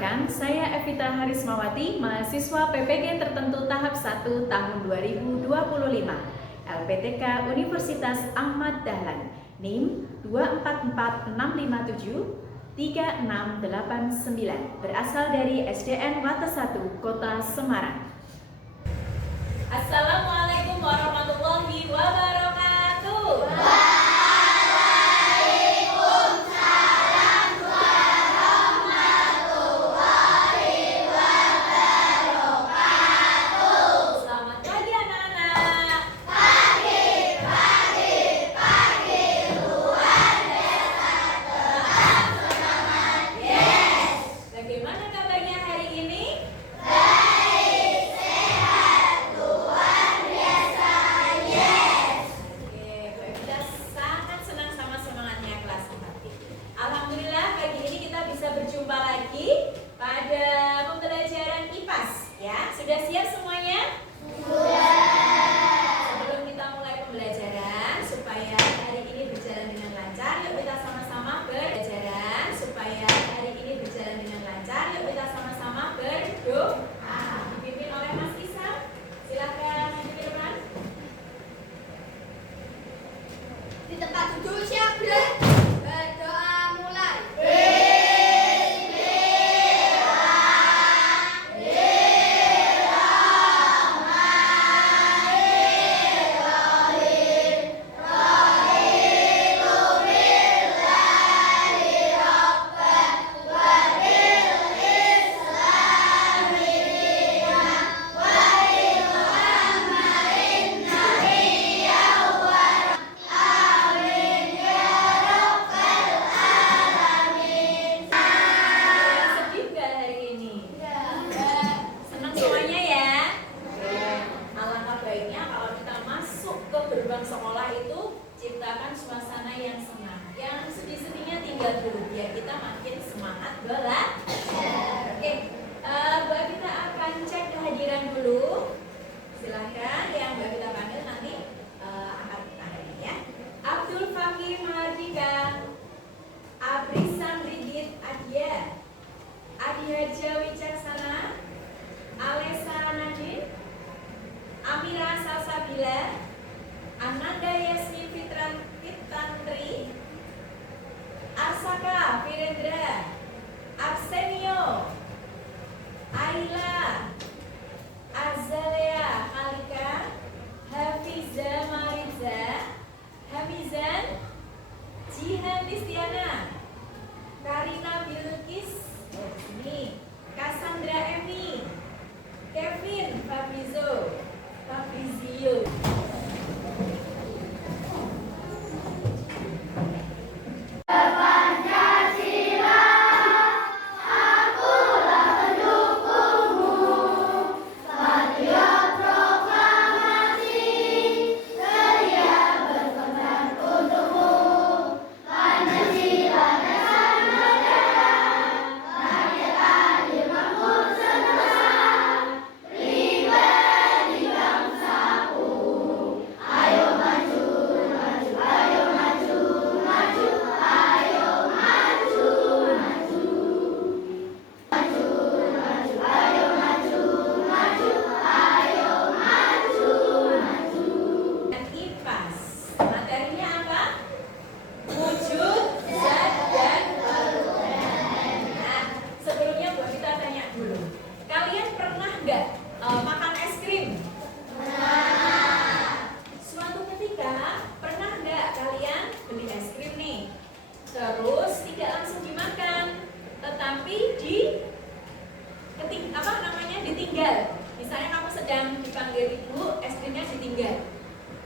Perkenalkan, saya Evita Harismawati, mahasiswa PPG tertentu tahap 1 tahun 2025, LPTK Universitas Ahmad Dahlan, NIM 24465736889, berasal dari SDN Wates 1, Kota Semarang. Assalamualaikum warahmatullahi wabarakatuh. Berjumpa lagi pada pembelajaran IPAS ya. Sudah siap semuanya? Sudah. Sebelum kita mulai pembelajaran supaya hari ini berjalan dengan lancar, yuk kita sama-sama berdoa. Supaya hari ini berjalan dengan lancar, yuk kita sama-sama berdoa. Dipimpin oleh Mas Isa. Silakan maju ke depan. Di tempat duduk siap, Bre. Berdoa mulai. Gerbang sekolah itu ciptakan suasana yang senang, yang sedih-sedihnya tinggal dulu biar kita makin semangat belajar. Oke, Mbak kita akan cek kehadiran dulu. Silahkan yang Mbak kita panggil nanti angkat tangannya ya. Abdul Fakir Mahardika, Abrisan Ridit Adia, Adihaja Wicaksana, Alessa Nadine, Amira Salsabila, Ananda Yasmin Fitantri, Arsaka Virendra, Arsenio, Aila, Azalea Halika, Hafiza Mariza, Hamizan, Jihan Listiana, Karina Bilukis, Cassandra Emi, Kevin Fabrizio. Makan es krim? Suatu ketika pernah nggak kalian beli es krim nih, terus tidak langsung dimakan, tetapi ditinggal. Misalnya kamu sedang dipanggil ibu, es krimnya ditinggal.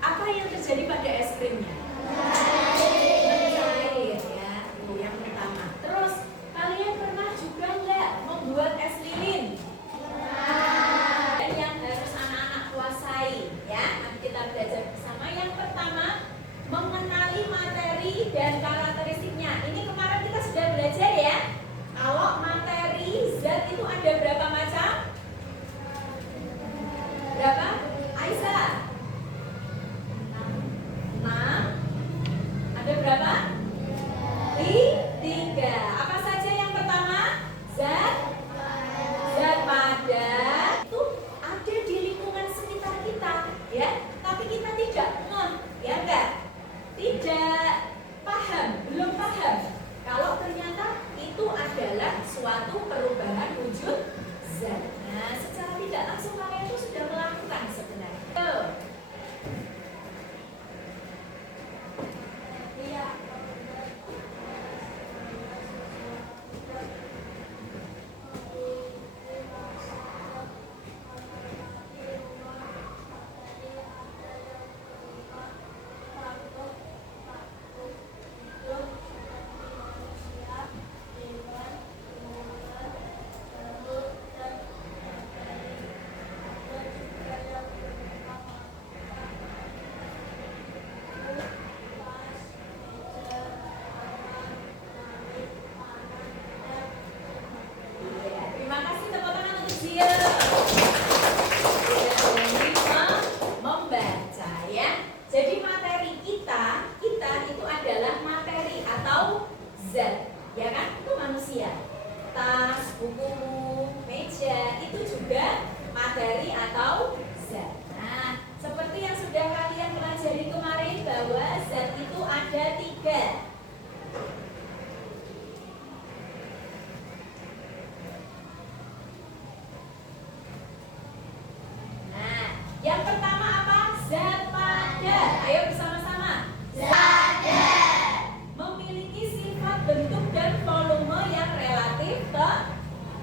Apa yang terjadi pada es krimnya? Mencair ya, itu yang pertama. Terus kalian pernah juga nggak membuat es lilin? suatu perubahan wujud zat. Nah, secara tidak langsung kalian itu sudah melakukan sebenarnya. Iya. Terima kasih, tepuk tangan untuk Zia. Sudah berani membaca ya. Jadi materi kita itu adalah materi atau zat, ya kan? Itu manusia. Tas, buku, meja itu juga materi atau zat. Nah, seperti yang sudah kalian pelajari kemarin bahwa zat itu ada 3. Yang pertama apa? Zat pada. Ayo bersama-sama. Zat memiliki sifat bentuk dan volume yang relatif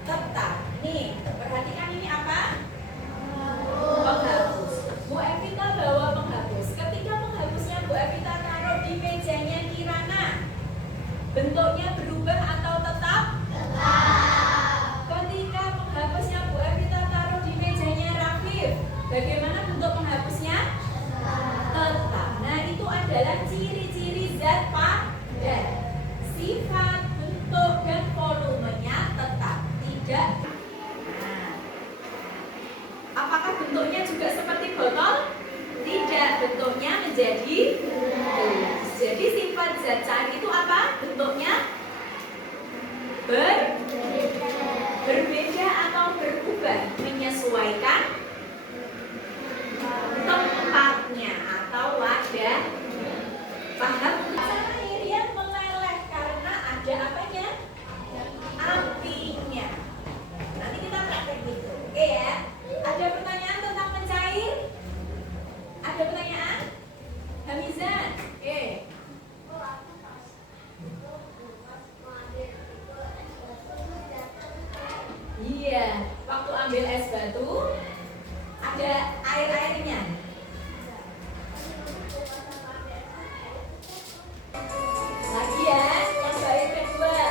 tetap. Nih, perhatikan ini apa? Penghapus. Bu Evita bawa penghapus. Ketika penghapusnya Bu Evita taruh di mejanya Kirana, bentuknya berubah atau tetap? Ketika penghapusnya Bu Evita taruh di mejanya Rafif, bagaimana bentuk penghapusnya? Tetap. Nah, itu adalah ciri-ciri zat pada. Sifat, bentuk, dan volumenya tetap. Tidak. Nah, apakah bentuknya juga seperti botol? Tidak. Bentuknya menjadi gelas. Jadi sifat zat cair itu apa? Bentuknya berbeda atau berubah menyesuaikan tempatnya atau wadah. Paham? Air yang meleleh karena ada apanya? Apinya. Nanti kita praktek gitu. Oke ya. Ada pertanyaan tentang pencair? Ada pertanyaan? Hamizah? Oke. Iya, waktu ambil es batu ada air-airnya. Lagi ya, yang baik kedua.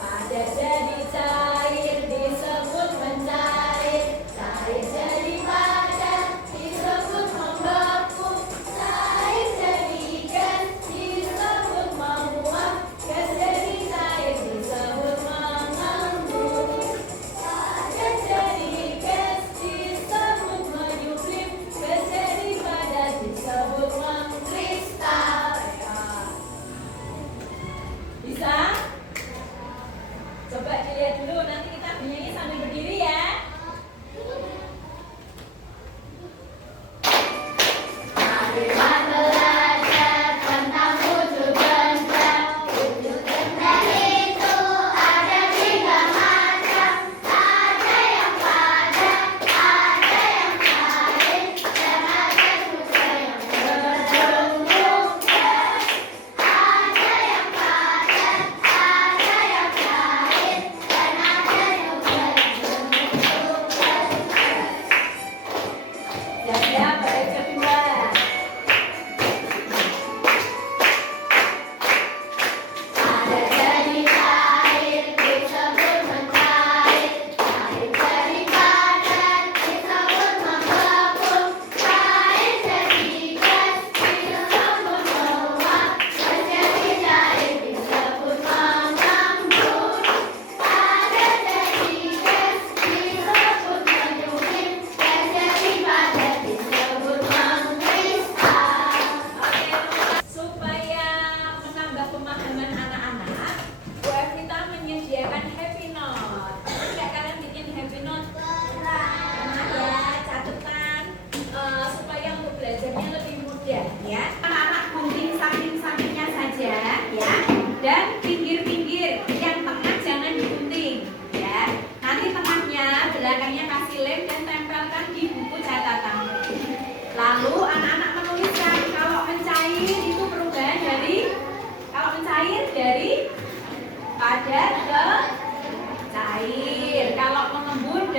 Pada jadi cair disebut mencair. Cair jadi padat disebut membeku. Cair jadi gas disebut menguap. Gas jadi cair disebut mengembung. Padat jadi gas disebut menyuplip. Gas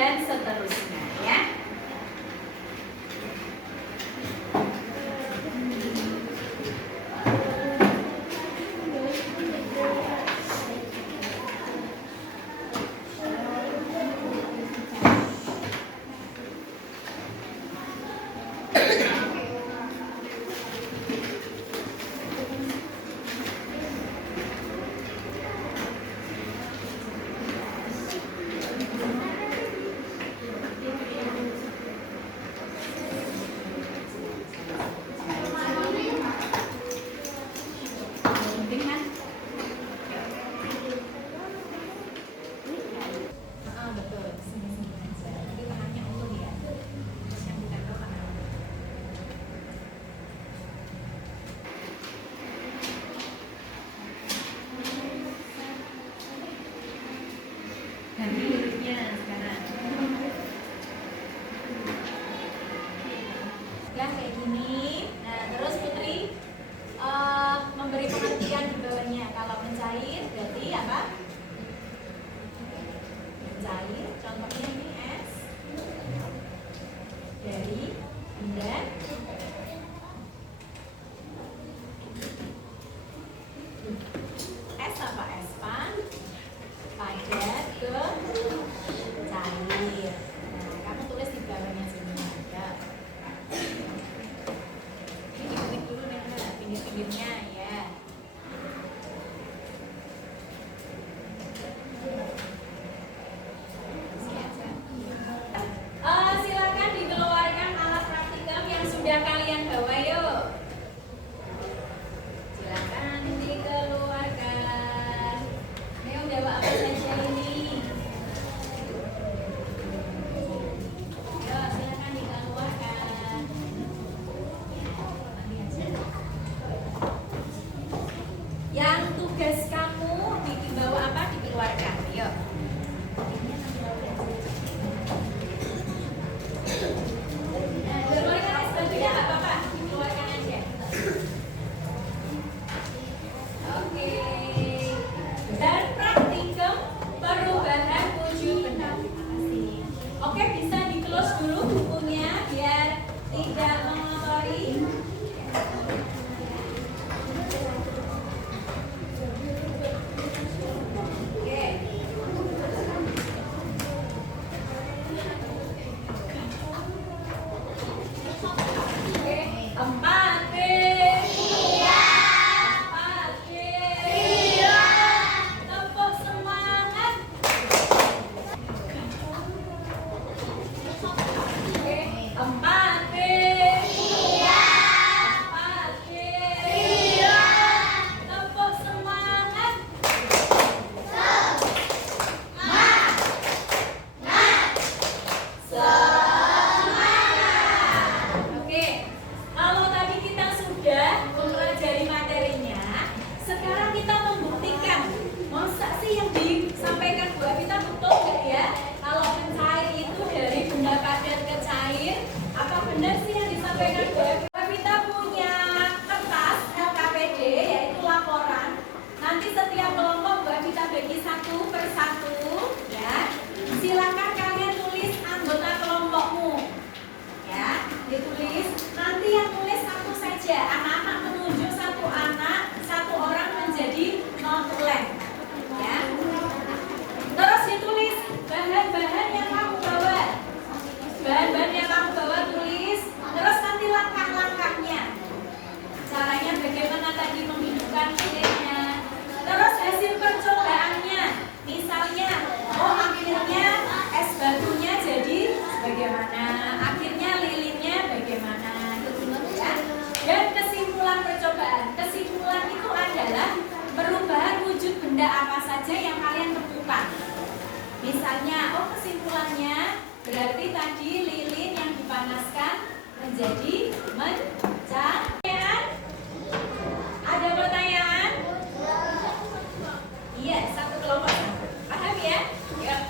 dan seterusnya ya. Ganti liriknya sekarang. Ya kayak gini. Nah terus Putri memberi pengertian di bawahnya. Kalau mencair berarti apa? Mencair. Contohnya ini es dari benda es apa? Es pan padat ke cair. Nah, kamu tulis di bawahnya sini ada. Ini diklik dulu nih, pinggir-pinggirnya ya. Silakan dikeluarkan alat praktikum yang sudah kalian bawa yuk. Silakan dikeluarkan. Ayo bawa apa saja ini? Ayo silakan dikeluarkan. Yang tugas kamu dibawa apa dikeluarkan. Yuk. Nah, dikeluarkan es batunya nggak apa-apa, dikeluarkan aja. Oke. Dan praktikum perubahan wujud benda. Oke, bisa di-close dulu bukunya biar tidak mengotori. Oke. Oke, 4B. 4B. Tepuk semangat. Oke, 4B. 4B. Tepuk semangat. Oke, kalau tadi kita sudah mempelajari materinya, sekarang kita membuktikan. Masa sih yang disampaikan Bu Evita betul nggak ya? Kalau mencair itu dari benda padat ke cair, apa benar sih yang disampaikan Bu Evita? Bu Evita punya kertas LKPD yaitu laporan. Nanti setiap kelompok Bu Evita bagi satu per satu, ya. Silakan kalian tulis anggota kelompokmu. Ya, ditulis. Nanti yang tulis satu saja. Anak-anak menunjuk satu anak, satu orang menjadi non-tulen. Ya. Terus ditulis bahan-bahan yang kamu bawa. Bahan-bahan yang kamu bawa tulis. Terus nanti langkah-langkahnya. Caranya bagaimana tadi menghidupkan lilinnya. Terus hasil percobaannya. Misalnya, oh akhirnya es batunya jadi bagaimana? Akhirnya lilinnya bagaimana? Ya. Dan kesimpulan percobaan. Kesimpulan itu adalah perubahan wujud benda apa saja yang kalian temukan. Misalnya, oh kesimpulannya berarti tadi lilin yang dipanaskan menjadi mencair. Ada pertanyaan? Iya, satu kelompok. Paham ya? Yuk.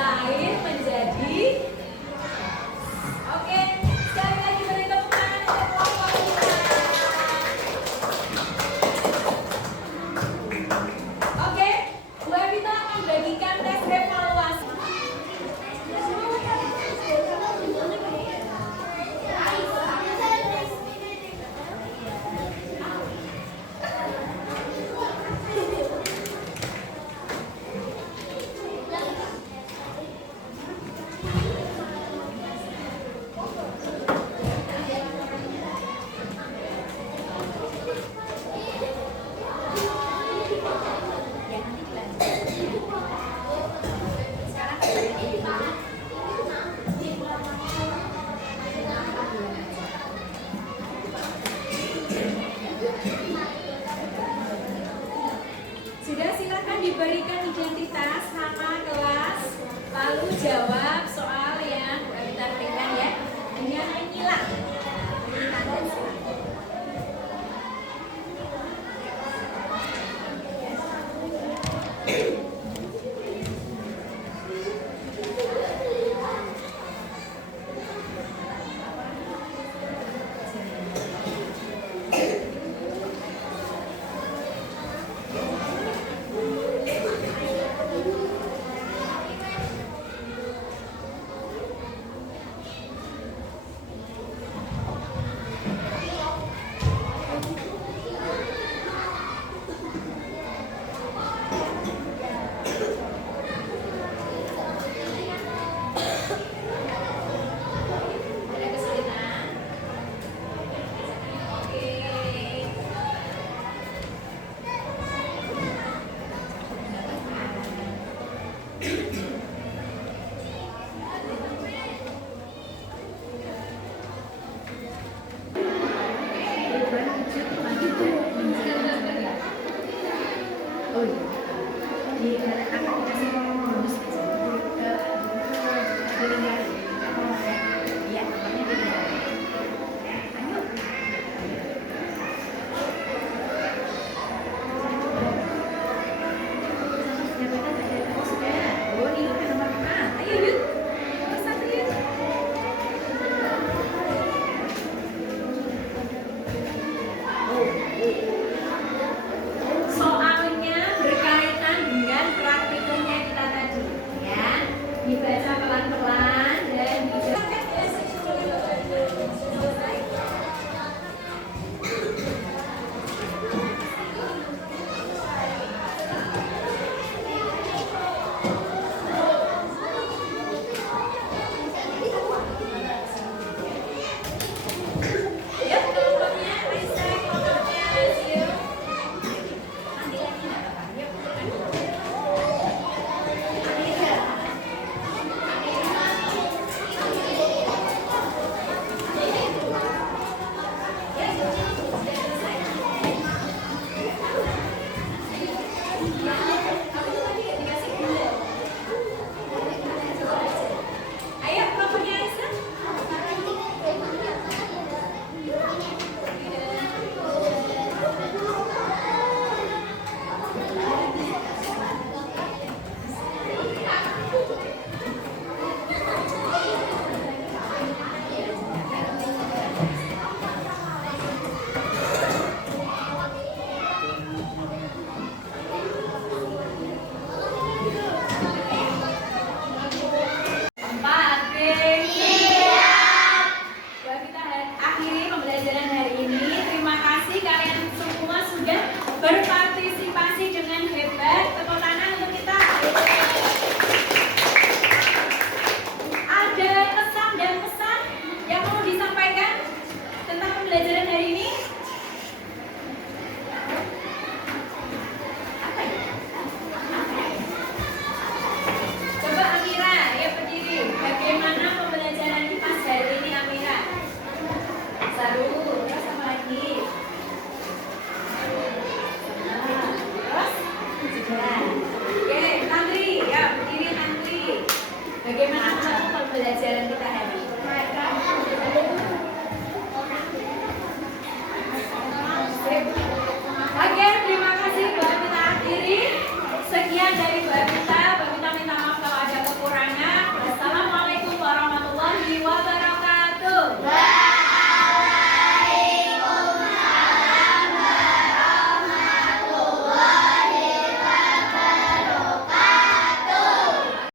cair menjadi. Oke, sekali lagi beri tepuk tangan untuk kelompok kita. Oke, Bu Evita akan bagikan tes evaluasi. Sudah, silakan diberikan identitas, nama, kelas, lalu jawab.